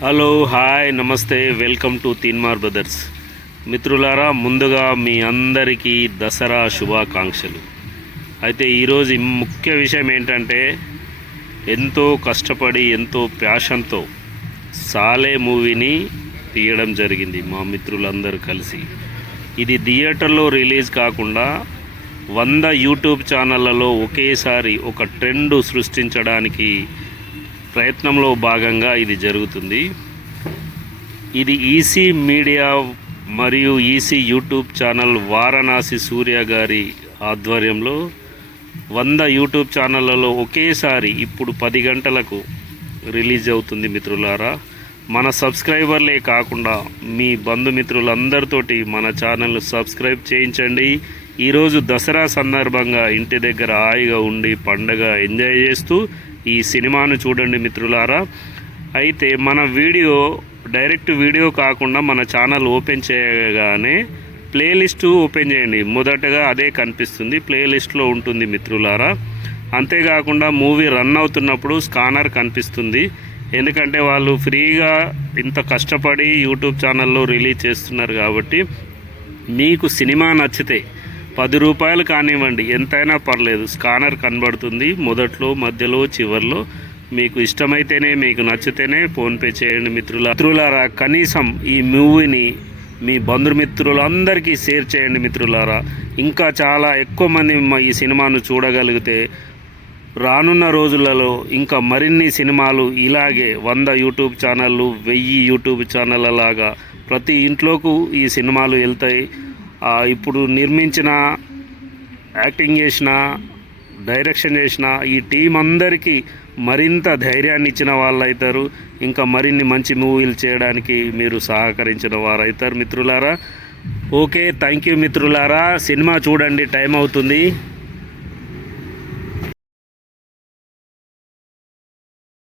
Hello hi నమస్తే welcome to Teenmar brothers. మిత్రులారా, ముందుగా మీ అందరికీ దసరా శుభాకాంక్షలు. అయితే ఈరోజు ముఖ్య విషయం ఏంటంటే, ఎంతో కష్టపడి ఎంతో ప్యాషన్తో సాలే మూవీని తీయడం జరిగింది మా మిత్రులందరూ కలిసి. ఇది థియేటర్లో రిలీజ్ కాకుండా 100 యూట్యూబ్ ఛానళ్లలో ఒకేసారి ఒక ట్రెండ్ సృష్టించడానికి ప్రయత్నంలో భాగంగా ఇది జరుగుతుంది. ఇది ఈసీ మీడియా మరియు ఈసీ యూట్యూబ్ ఛానల్ వారణాసి సూర్య గారి ఆధ్వర్యంలో 100 యూట్యూబ్ ఛానళ్లలో ఒకేసారి ఇప్పుడు 10 గంటలకు రిలీజ్ అవుతుంది. మిత్రులారా, మన సబ్స్క్రైబర్లే కాకుండా మీ బంధుమిత్రులందరితోటి మన ఛానల్ను సబ్స్క్రైబ్ చేయించండి. ఈరోజు దసరా సందర్భంగా ఇంటి దగ్గర హాయిగా ఉండి పండగ ఎంజాయ్ చేస్తూ ఈ సినిమాను చూడండి మిత్రులారా. అయితే మన వీడియో డైరెక్ట్ వీడియో కాకుండా మన ఛానల్ ఓపెన్ చేయగానే ప్లేలిస్టు ఓపెన్ చేయండి. మొదటగా అదే కనిపిస్తుంది, ప్లేలిస్ట్లో ఉంటుంది మిత్రులారా. అంతేకాకుండా మూవీ రన్ అవుతున్నప్పుడు స్కానర్ కనిపిస్తుంది. ఎందుకంటే వాళ్ళు ఫ్రీగా ఇంత కష్టపడి యూట్యూబ్ ఛానల్లో రిలీజ్ చేస్తున్నారు కాబట్టి మీకు సినిమా నచ్చితే 10 రూపాయలు కానివ్వండి, ఎంతైనా పర్లేదు, స్కానర్ కనబడుతుంది మొదట్లో, మధ్యలో, చివరిలో. మీకు ఇష్టమైతేనే, మీకు నచ్చితేనే ఫోన్పే చేయండి మిత్రులారా. కనీసం ఈ మూవీని మీ బంధుమిత్రులందరికీ షేర్ చేయండి మిత్రులారా. ఇంకా చాలా ఎక్కువ మంది ఈ సినిమాను చూడగలిగితే రానున్న రోజులలో ఇంకా మరిన్ని సినిమాలు ఇలాగే 100 యూట్యూబ్ ఛానళ్ళు, 1000 యూట్యూబ్ ఛానళ్ళ లాగా ప్రతి ఇంట్లోకి ఈ సినిమాలు వెళ్తాయి. ఇప్పుడు నిర్మించిన, యాక్టింగ్ చేసిన, డైరెక్షన్ చేసిన ఈ టీం అందరికీ మరింత ధైర్యాన్ని ఇచ్చిన వాళ్ళు అవుతారు. ఇంకా మరిన్ని మంచి మూవీలు చేయడానికి మీరు సహకరించిన వారు అవుతారు మిత్రులారా. ఓకే, థ్యాంక్ యూ మిత్రులారా. సినిమా చూడండి, టైం అవుతుంది.